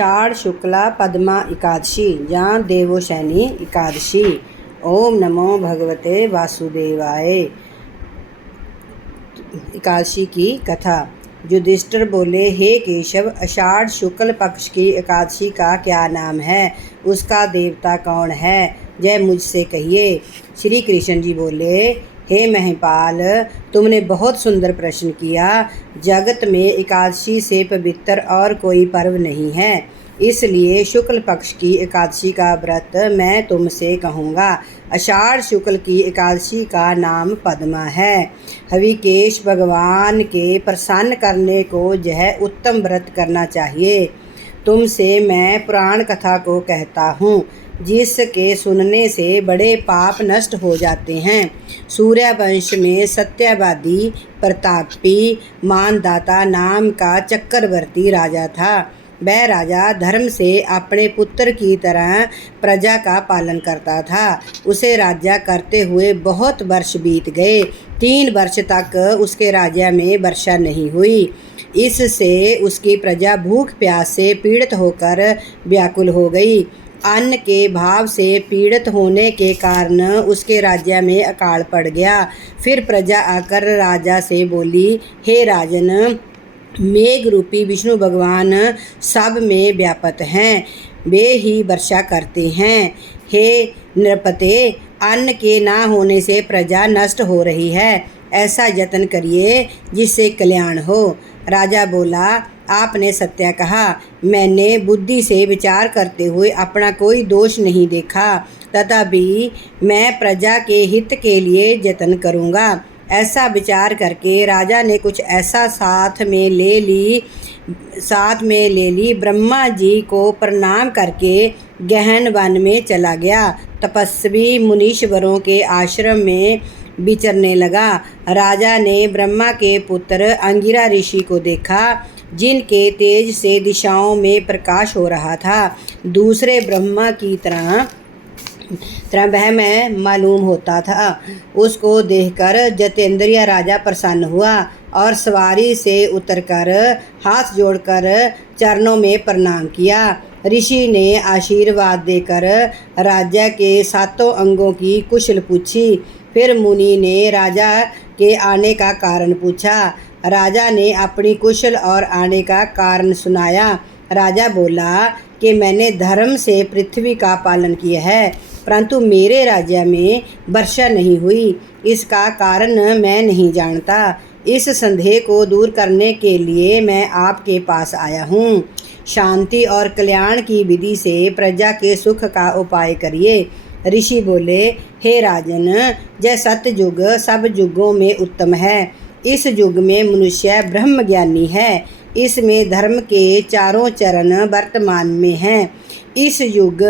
आषाढ़ शुक्ला पद्मा एकादशी या देवोशैनी एकादशी। ओम नमो भगवते वासुदेवाय। एकादशी की कथा। युधिष्ठिर बोले, हे केशव, आषाढ़ शुक्ल पक्ष की एकादशी का क्या नाम है? उसका देवता कौन है? जय मुझसे कहिए। श्री कृष्ण जी बोले, हे महिपाल, तुमने बहुत सुंदर प्रश्न किया। जगत में एकादशी से पवित्र और कोई पर्व नहीं है, इसलिए शुक्ल पक्ष की एकादशी का व्रत मैं तुमसे कहूँगा। आषाढ़ शुक्ल की एकादशी का नाम पद्मा है। हविकेश भगवान के प्रसन्न करने को यह उत्तम व्रत करना चाहिए। तुमसे मैं पुराण कथा को कहता हूँ, जिसके सुनने से बड़े पाप नष्ट हो जाते हैं। सूर्यवंश में सत्यवादी प्रतापी मानदाता नाम का चक्रवर्ती राजा था। वह राजा धर्म से अपने पुत्र की तरह प्रजा का पालन करता था। उसे राज्य करते हुए बहुत वर्ष बीत गए। 3 वर्ष तक उसके राज्य में वर्षा नहीं हुई। इससे उसकी प्रजा भूख प्यास से पीड़ित होकर व्याकुल हो गई। अन्न के भाव से पीड़ित होने के कारण उसके राज्य में अकाल पड़ गया। फिर प्रजा आकर राजा से बोली, हे राजन, मेघ रूपी विष्णु भगवान सब में व्यापत हैं, वे ही वर्षा करते हैं। हे नृपते, अन्न के ना होने से प्रजा नष्ट हो रही है। ऐसा यत्न करिए जिससे कल्याण हो। राजा बोला, आपने सत्य कहा। मैंने बुद्धि से विचार करते हुए अपना कोई दोष नहीं देखा, तथापि मैं प्रजा के हित के लिए यत्न करूँगा। ऐसा विचार करके राजा ने कुछ ऐसा साथ में ले ली। ब्रह्मा जी को प्रणाम करके गहन वन में चला गया। तपस्वी मुनीश्वरों के आश्रम में विचरने लगा। राजा ने ब्रह्मा के पुत्र अंगिरा ऋषि को देखा, जिनके तेज से दिशाओं में प्रकाश हो रहा था। दूसरे ब्रह्मा की तरह वह में मालूम होता था। उसको देखकर जितेंद्रिय राजा प्रसन्न हुआ और सवारी से उतरकर हाथ जोड़कर चरणों में प्रणाम किया। ऋषि ने आशीर्वाद देकर राज्य के 7 अंगों की कुशल पूछी। फिर मुनि ने राजा के आने का कारण पूछा। राजा ने अपनी कुशल और आने का कारण सुनाया। राजा बोला कि मैंने धर्म से पृथ्वी का पालन किया है, परंतु मेरे राज्य में वर्षा नहीं हुई। इसका कारण मैं नहीं जानता। इस संदेह को दूर करने के लिए मैं आपके पास आया हूँ। शांति और कल्याण की विधि से प्रजा के सुख का उपाय करिए। ऋषि बोले, हे राजन, यह सतयुग सब युगों में उत्तम है। इस युग में मनुष्य ब्रह्म ज्ञानी है। इसमें धर्म के 4 चरण वर्तमान में हैं। इस युग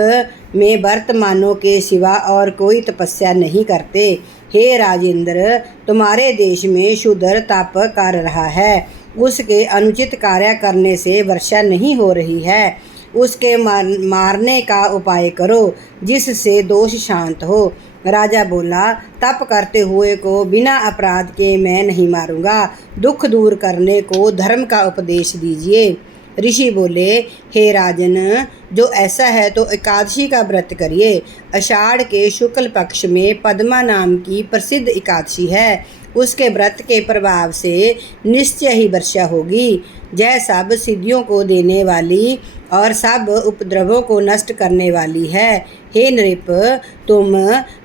में वर्तमानों के सिवा और कोई तपस्या नहीं करते। हे राजेंद्र, तुम्हारे देश में शूद्र तप कर रहा है। उसके अनुचित कार्य करने से वर्षा नहीं हो रही है। उसके मारने का उपाय करो, जिससे दोष शांत हो। राजा बोला, तप करते हुए को बिना अपराध के मैं नहीं मारूंगा। दुख दूर करने को धर्म का उपदेश दीजिए। ऋषि बोले, हे राजन, जो ऐसा है तो एकादशी का व्रत करिए। आषाढ़ के शुक्ल पक्ष में पद्मा नाम की प्रसिद्ध एकादशी है। उसके व्रत के प्रभाव से निश्चय ही वर्षा होगी। यह सब सिद्धियों को देने वाली और सब उपद्रवों को नष्ट करने वाली है। हे नृप, तुम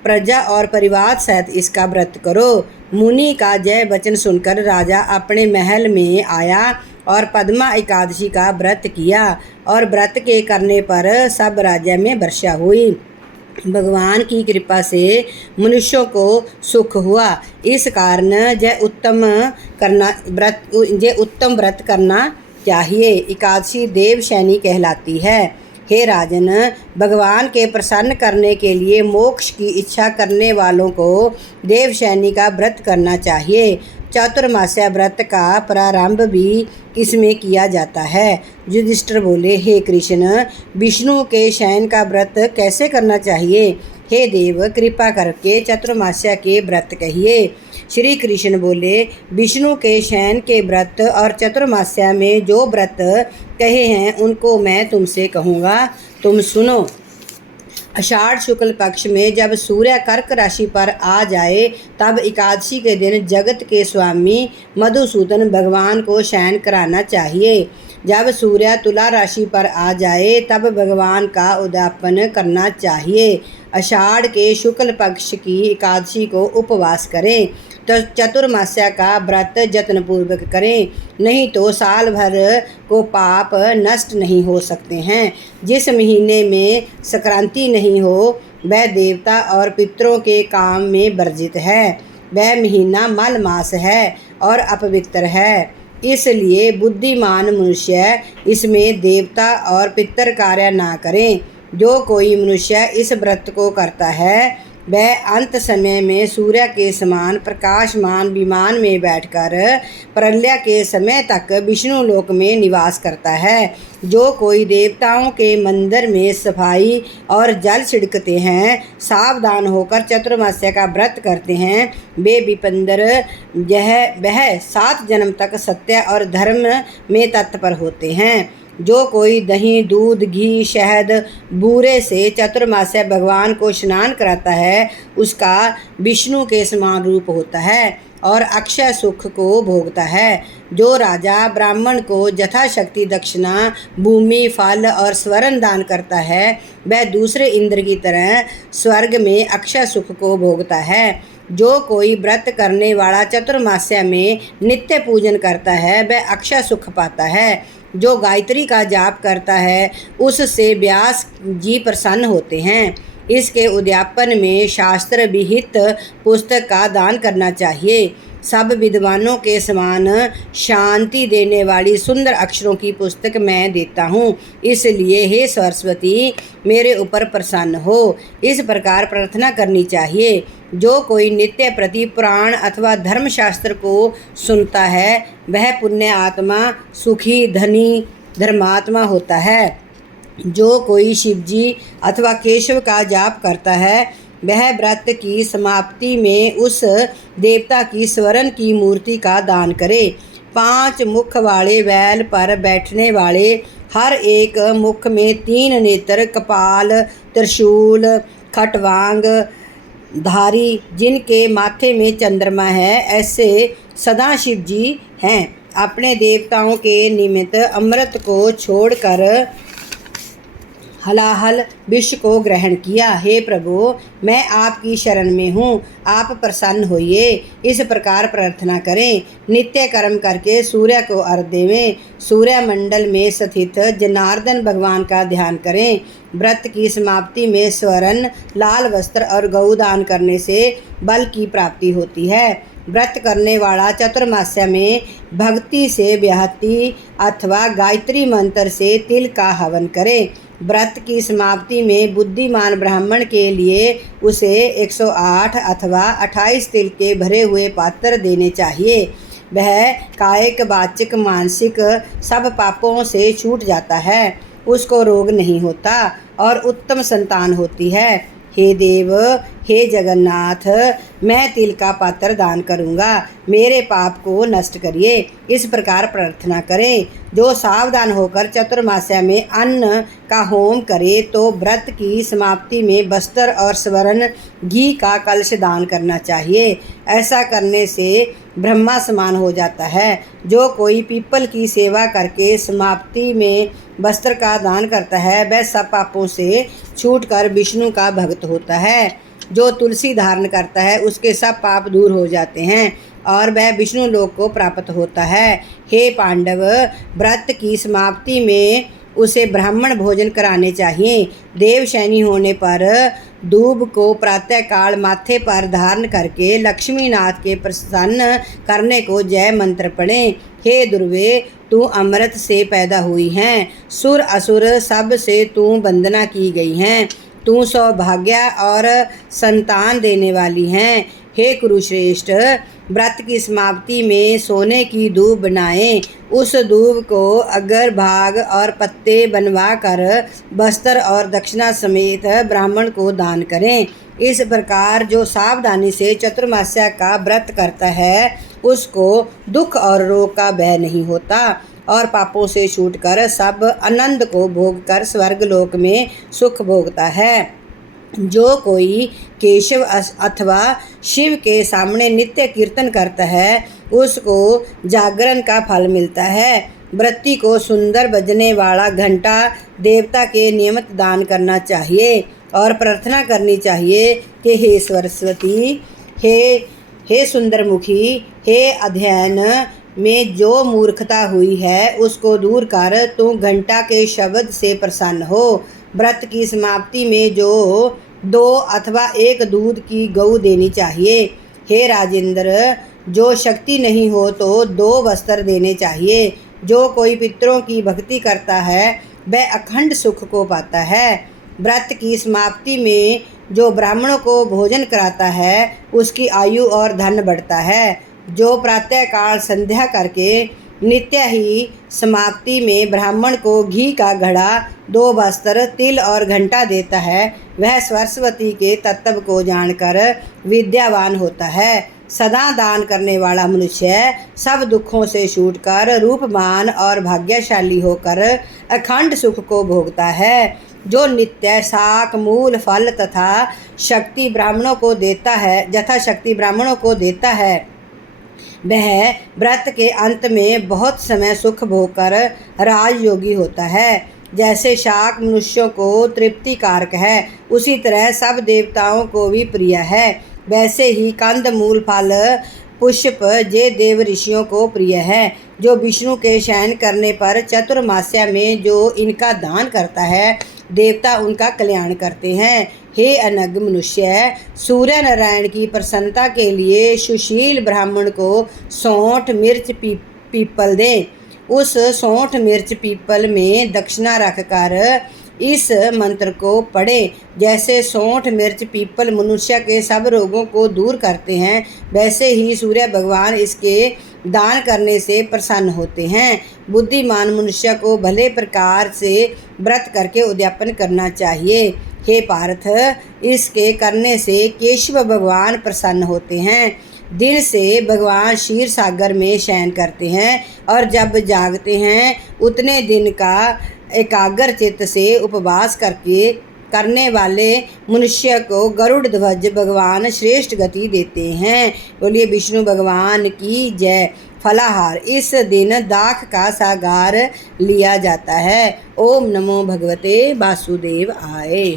प्रजा और परिवार सहित इसका व्रत करो। मुनि का जय वचन सुनकर राजा अपने महल में आया और पद्मा एकादशी का व्रत किया, और व्रत के करने पर सब राज्य में वर्षा हुई। भगवान की कृपा से मनुष्यों को सुख हुआ। इस कारण यह उत्तम व्रत करना चाहिए। एकादशी देवशैनी कहलाती है। हे राजन, भगवान के प्रसन्न करने के लिए मोक्ष की इच्छा करने वालों को देवशैनी का व्रत करना चाहिए। चातुर्मास्य व्रत का प्रारंभ भी इसमें किया जाता है। युधिष्ठिर बोले, हे कृष्ण, विष्णु के शयन का व्रत कैसे करना चाहिए? हे देव, कृपा करके चातुर्मास्य के व्रत कहिए। श्री कृष्ण बोले, विष्णु के शयन के व्रत और चतुर्मास्या में जो व्रत कहे हैं उनको मैं तुमसे कहूँगा, तुम सुनो। आषाढ़ शुक्ल पक्ष में जब सूर्य कर्क राशि पर आ जाए तब एकादशी के दिन जगत के स्वामी मधुसूदन भगवान को शयन कराना चाहिए। जब सूर्य तुला राशि पर आ जाए तब भगवान का उद्यापन करना चाहिए। आषाढ़ के शुक्ल पक्ष की एकादशी को उपवास करें तो चतुर्मास्या का व्रत जत्नपूर्वक करें, नहीं तो साल भर को पाप नष्ट नहीं हो सकते हैं। जिस महीने में संक्रांति नहीं हो वह देवता और पितरों के काम में वर्जित है। वह महीना मल मास है और अपवित्र है, इसलिए बुद्धिमान मनुष्य इसमें देवता और पितर कार्य ना करें। जो कोई मनुष्य इस व्रत को करता है वह अंत समय में सूर्य के समान प्रकाशमान विमान में बैठकर प्रलय के समय तक विष्णु लोक में निवास करता है। जो कोई देवताओं के मंदिर में सफाई और जल छिड़कते हैं, सावधान होकर चतुर्मास्या का व्रत करते हैं, वे विपंदर वह 7 जन्म तक सत्य और धर्म में तत्पर होते हैं। जो कोई दही, दूध, घी, शहद, बूरे से चतुर्मास्या भगवान को स्नान कराता है उसका विष्णु के समान रूप होता है और अक्षय सुख को भोगता है। जो राजा ब्राह्मण को यथाशक्ति दक्षिणा, भूमि, फल और स्वर्ण दान करता है वह दूसरे इंद्र की तरह स्वर्ग में अक्षय सुख को भोगता है। जो कोई व्रत करने वाला चतुर्मास्या में नित्य पूजन करता है वह अक्षय सुख पाता है। जो गायत्री का जाप करता है उससे व्यास जी प्रसन्न होते हैं। इसके उद्यापन में शास्त्र विहित पुस्तक का दान करना चाहिए। सब विद्वानों के समान शांति देने वाली सुंदर अक्षरों की पुस्तक मैं देता हूँ, इसलिए हे सरस्वती मेरे ऊपर प्रसन्न हो। इस प्रकार प्रार्थना करनी चाहिए। जो कोई नित्य प्रति पुराण अथवा धर्मशास्त्र को सुनता है वह पुण्य आत्मा, सुखी, धनी, धर्मात्मा होता है। जो कोई शिवजी अथवा केशव का जाप करता है वह व्रत की समाप्ति में उस देवता की स्वर्ण की मूर्ति का दान करे। 5 मुख वाले बैल पर बैठने वाले, हर एक मुख में 3 नेत्र, कपाल, त्रिशूल, खटवांग धारी, जिनके माथे में चंद्रमा है, ऐसे सदाशिव जी हैं। अपने देवताओं के निमित्त अमृत को छोड़कर हलाहल विष को ग्रहण किया। हे प्रभु, मैं आपकी शरण में हूँ, आप प्रसन्न होइए। इस प्रकार प्रार्थना करें। नित्य कर्म करके सूर्य को अर्घ्य देवें। सूर्य मंडल में स्थित जनार्दन भगवान का ध्यान करें। व्रत की समाप्ति में स्वर्ण, लाल वस्त्र और गौदान करने से बल की प्राप्ति होती है। व्रत करने वाला चतुर्मास्या में भक्ति से व्याहति अथवा गायत्री मंत्र से तिल का हवन करे। व्रत की समाप्ति में बुद्धिमान ब्राह्मण के लिए उसे 108 अथवा 28 तिल के भरे हुए पात्र देने चाहिए। वह कायिक, वाचिक, मानसिक सब पापों से छूट जाता है, उसको रोग नहीं होता और उत्तम संतान होती है। हे देव, हे जगन्नाथ, मैं तिल का पात्र दान करूँगा, मेरे पाप को नष्ट करिए। इस प्रकार प्रार्थना करें। जो सावधान होकर चतुर्मास्या में अन्न का होम करे तो व्रत की समाप्ति में बस्तर और स्वर्ण घी का कलश दान करना चाहिए। ऐसा करने से ब्रह्मा समान हो जाता है। जो कोई पीपल की सेवा करके समाप्ति में वस्त्र का दान करता है वह सब पापों से छूटकर विष्णु का भक्त होता है। जो तुलसी धारण करता है उसके सब पाप दूर हो जाते हैं और वह विष्णु लोक को प्राप्त होता है। हे पांडव, व्रत की समाप्ति में उसे ब्राह्मण भोजन कराने चाहिए। देवशैनी होने पर दूब को प्रातःकाल माथे पर धारण करके लक्ष्मीनाथ के प्रसन्न करने को जय मंत्र पढ़ें। हे दुर्वे, तू अमृत से पैदा हुई हैं, सुर असुर सब से तू वंदना की गई हैं, तू सौभाग्य और संतान देने वाली हैं। हे कुरुश्रेष्ठ, व्रत की समाप्ति में सोने की दूब बनाएं। उस दूब को अगर भाग और पत्ते बनवा कर बस्तर और दक्षिणा समेत ब्राह्मण को दान करें। इस प्रकार जो सावधानी से चतुर्मास्या का व्रत करता है उसको दुख और रोग का भय नहीं होता और पापों से छूटकर सब आनंद को भोगकर स्वर्गलोक में सुख भोगता है। जो कोई केशव अथवा शिव के सामने नित्य कीर्तन करता है उसको जागरण का फल मिलता है। व्रती को सुंदर बजने वाला घंटा देवता के नियमित दान करना चाहिए और प्रार्थना करनी चाहिए कि हे सरस्वती, हे सुंदरमुखी, हे अध्ययन में जो मूर्खता हुई है उसको दूर कर तू घंटा के शब्द से प्रसन्न हो। व्रत की समाप्ति में जो 2 अथवा 1 दूध की गऊ देनी चाहिए। हे राजेंद्र, जो शक्ति नहीं हो तो 2 वस्त्र देने चाहिए। जो कोई पितरों की भक्ति करता है वह अखंड सुख को पाता है। व्रत की समाप्ति में जो ब्राह्मणों को भोजन कराता है उसकी आयु और धन बढ़ता है। जो प्रातःकाल संध्या करके नित्य ही समाप्ति में ब्राह्मण को घी का घड़ा, 2 वस्त्र, तिल और घंटा देता है वह सरस्वती के तत्व को जानकर विद्यावान होता है। सदा दान करने वाला मनुष्य सब दुखों से छूटकर रूपमान और भाग्यशाली होकर अखंड सुख को भोगता है। जो नित्य शाक, मूल, फल तथा शक्ति ब्राह्मणों को देता है वह व्रत के अंत में बहुत समय सुख भोगकर राजयोगी होता है। जैसे शाक मनुष्यों को तृप्ति कारक है उसी तरह सब देवताओं को भी प्रिय है। वैसे ही कंद, मूल, फल, पुष्प जे देव ऋषियों को प्रिय है। जो विष्णु के शयन करने पर चतुर्मास्या में जो इनका दान करता है देवता उनका कल्याण करते हैं। हे अनग मनुष्य, सूर्य नारायण की प्रसन्नता के लिए सुशील ब्राह्मण को सौंठ, मिर्च, पीपल दें। उस सौंठ, मिर्च, पीपल में दक्षिणा रखकर इस मंत्र को पढ़ें। जैसे सौंठ, मिर्च, पीपल मनुष्य के सब रोगों को दूर करते हैं वैसे ही सूर्य भगवान इसके दान करने से प्रसन्न होते हैं। बुद्धिमान मनुष्य को भले प्रकार से व्रत करके उद्यापन करना चाहिए। हे पार्थ, इसके करने से केशव भगवान प्रसन्न होते हैं। दिन से भगवान क्षीर सागर में शयन करते हैं और जब जागते हैं उतने दिन का एकाग्र चित्त से उपवास करने वाले मनुष्य को गरुड़ ध्वज भगवान श्रेष्ठ गति देते हैं। बोलिए विष्णु भगवान की जय। फलाहार, इस दिन दाख का सागार लिया जाता है। ओम नमो भगवते वासुदेव आय।